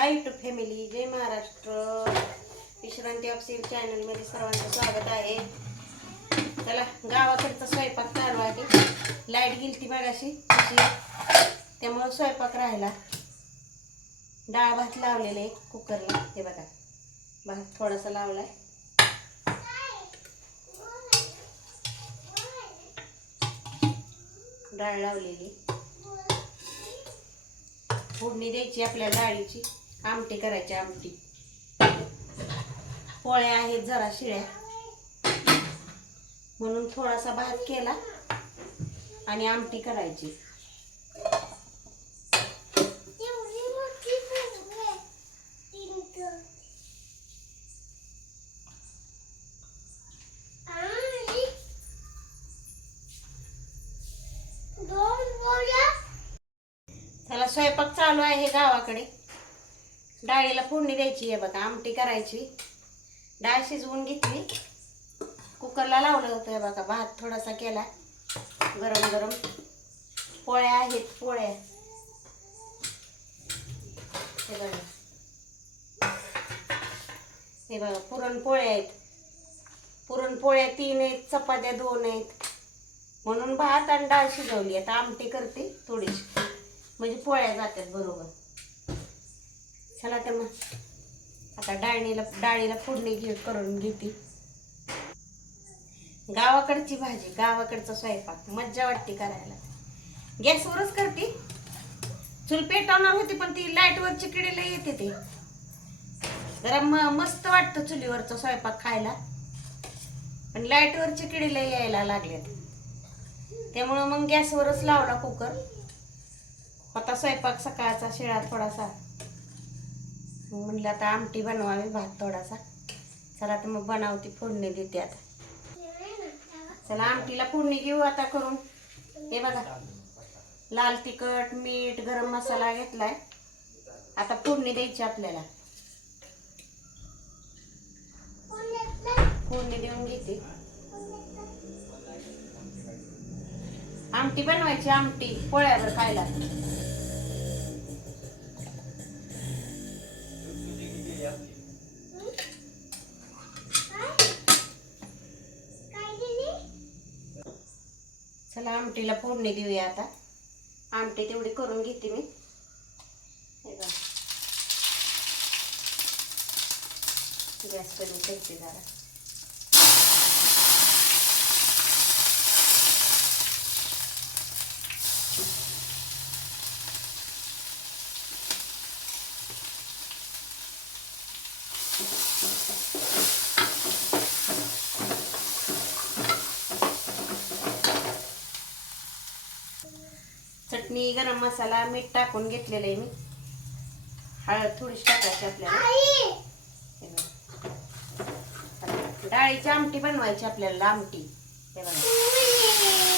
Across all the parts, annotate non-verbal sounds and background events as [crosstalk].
हाय YouTube family जय महाराष्ट्र. विश्रांती office चॅनलमध्ये सर्वांचं स्वागत आहे. त्याला गावाकडचा स्वयंपाक चालू आहे. लाइट गेली ती बघाशी त्यामुळं स्वयंपाक राहिला. डाळ भात लावलेला आहे कुकरला. हे बघा भात थोडासा लावलाय. डाळ लावलेली. फोडणी द्यायची आपल्या डाळीची. आमटी करायची आमटी. पोळ्या आहेत जरा शिळ्या. म्हणून थोडासा भात केला आणि आमटी करायची. चला स्वयंपाक चालू आहे गावाकडे. डाळीला फोडणी द्यायची आहे बघा आमटी करायची. डाळ शिजवून घेतली. कुकरला लावलं होतं हे बघा भात थोडासा केला. गरम गरम. पोळ्या आहेत पोळ्या. हे बघा. हे बघा पुरणपोळ्या आहेत. पुरणपोळ्या तीन आहेत चपात्या दोन आहेत. म्हणून भात आणि डाळ शिजवली. आता आमटी करते थोडीशी. म्हणजे पोळ्या जातात बरोबर. चला तर मग. आता डाळणीला डाळीला फोडणी घे करून घेते. गावाकडची भाजी गावाकडचा स्वयंपाक. मज्जा वाटते करायला. गॅसवरच करते. चूल पेटवणार होती पण ती लाईटवर चिकडेला येते ते. जरा म मस्त वाटतं चुलीवरचा स्वयंपाक खायला. पण लाईटवर चिकडेला यायला लागल्यात त्यामुळं मग गॅसवरच लावला कुकर. आता स्वयंपाक सकाळचा शिळा थोडासा. म्हणलं आता आमटी बनवावी भात थोडासा. चला तर मग बनावती फोडणी देते आता. चला आमटीला फोडणी घेऊ आता करून. हे बघा लाल तिखट मीठ गरम मसाला घेतलाय. आता फोडणी द्यायची आपल्याला. फोडणी देऊन घेते. आमटी बनवायची आमटी पोळ्यावर खायला. चला आमटीला फोडणी देऊया आता. आमटी तेवढी करून घेते मी. हे बघा. गॅस करून ठेवते जरा. मी गरम मसाला मीठ टाकून घेतलेलं आहे मी. हळद थोडीशी टाकायची आपल्याला. डाळीची आमटी बनवायची आपल्याला आमटी. हे बघा.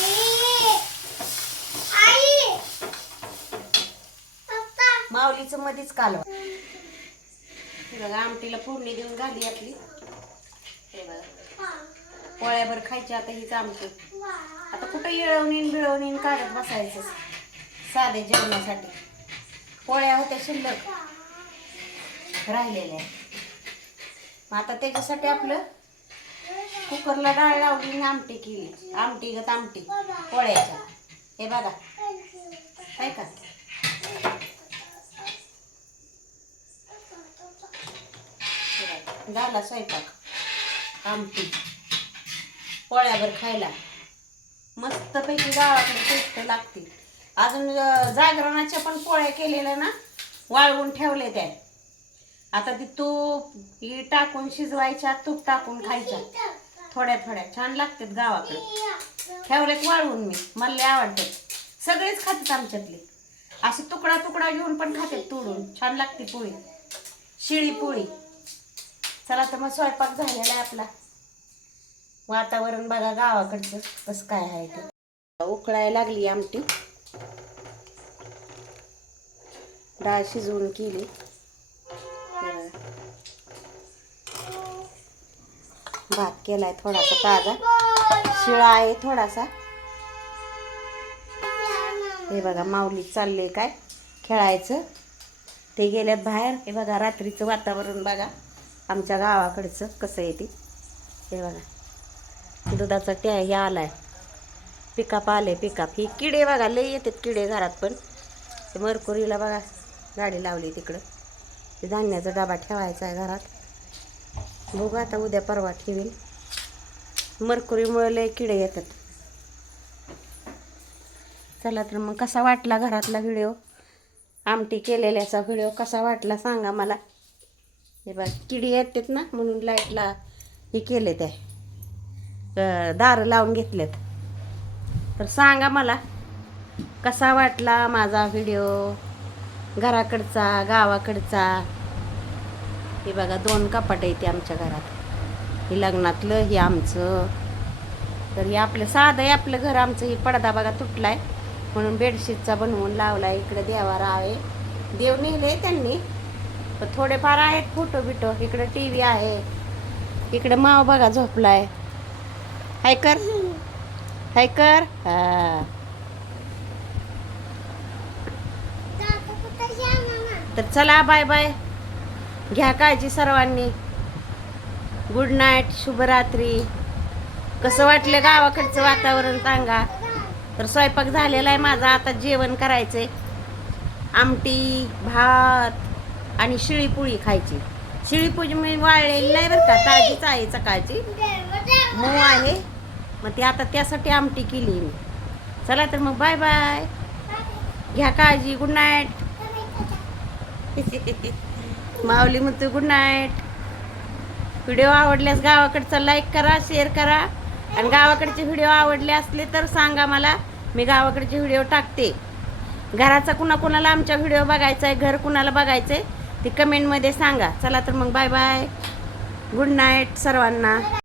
माऊलीचं मध्येच कालवा. हे बघा आमटीला फोडणी देऊन घाली आपली. हे बघा. पोळ्याभर खायची आता हीच आमटी. आता कुठं येळवणीन बिळवणीन काढत बसायचं साधे जेवणासाठी. पोळ्या होत्या शिल्लक. राहिलेल्या मग आता त्याच्यासाठी आपलं कुकरला डाळ लावली आणि आमटी केली. आमटी गत आमटी पोळ्याच्या. हे बघा. काय का? झाला स्वयंपाक. आमटी. पोळ्यावर खायला. मस्तपैकी गावाकडे टेस्ट लागतील. अजून जागरणाच्या पण पोळ्या केलेल्या ना वाळवून ठेवले त्या. आता ती तूप ही टाकून शिजवायच्या तूप टाकून खायच्या थोड्या थोड्या छान लागतात गावाकडे. ठेवलेत वाळवून मी मला लय आवडतात. सगळेच खातात आमच्यातले. असे तुकडा तुकडा घेऊन पण खातात तोडून. छान लागते पोळी. शिळी पोळी. चला तर मग स्वयंपाक झालेला आहे आपला. वातावरण बघा गावाकडचं कसं काय आहे ते. उकळायला लागली आमटी. डाळ शिजवून केली. भात केला भात केलाय थोडासा ताजा. शिळा आहे थोडासा. हे बघा माऊली चालले काय? खेळायचं. ते गेल्यात बाहेर. हे बघा रात्रीचं वातावरण बघा. आमच्या गावाकडचं कसं आहे ते. हे बघा. दुधाचा ट्या हे आलाय. पिकाप आले पिकाप. ही किडे बघा लय येतात किडे घरात पण. ते मरकुरीला बघा. गाडी लावली तिकडं. ते धान्याचा डबा ठेवायचा आहे घरात. बघू आता उद्या परवा ठेवील मरकुरीमुळे लय किडे येतात. चला तर मग कसा वाटला घरातला व्हिडिओ? आमटी केलेल्याचा व्हिडिओ कसा वाटला सांगा मला. हे बघ किडी येतात ना म्हणून लाईटला हे केले ते. दारं लावून घेतलेत. तर सांगा मला कसा वाटला माझा व्हिडिओ? घराकडचा गावाकडचा. हे बघा दोन कपाट येते आमच्या घरात. हे लग्नातलं हे आमचं. तर हे आपलं साधं आहे आपलं घर आमचं. हे पडदा बघा तुटलाय. म्हणून बेडशीटचा बनवून लावलाय इकडे देवा आहे. देव नेले त्यांनी. पण थोडेफार आहेत फोटो बिटो. इकडे टी व्ही आहे. इकडे माव बघा झोपलाय. हाय कर. हाय कर. हा. तर चला बाय बाय. घ्या काळजी सर्वांनी. गुड नाईट शुभरात्री. कसं वाटलं गावाकडचं वातावरण सांगा. तर स्वयंपाक झालेला आहे माझा आता जेवण करायचंय. आमटी भात आणि शिळीपोळी खायची. शिळीपोळी मी वाळलेली नाही बरं का ताजीच आहे सकाळची. मऊ आहे. मग ती आता त्यासाठी आमटी केली मी. चला तर मग बाय बाय. घ्या काळजी गुड नाईट [laughs] माऊली म्हणतो गुड नाईट व्हिडिओ आवडल्यास गावाकडचा लाईक करा शेअर करा. आणि गावाकडचे व्हिडिओ आवडले असले तर सांगा मला. मी गावाकडचे व्हिडिओ टाकते. घराचा कुणा कुणाला आमचा व्हिडिओ बघायचा आहे घर कुणाला बघायचं आहे ते कमेंटमध्ये सांगा. चला तर मग बाय बाय गुड नाईट सर्वांना.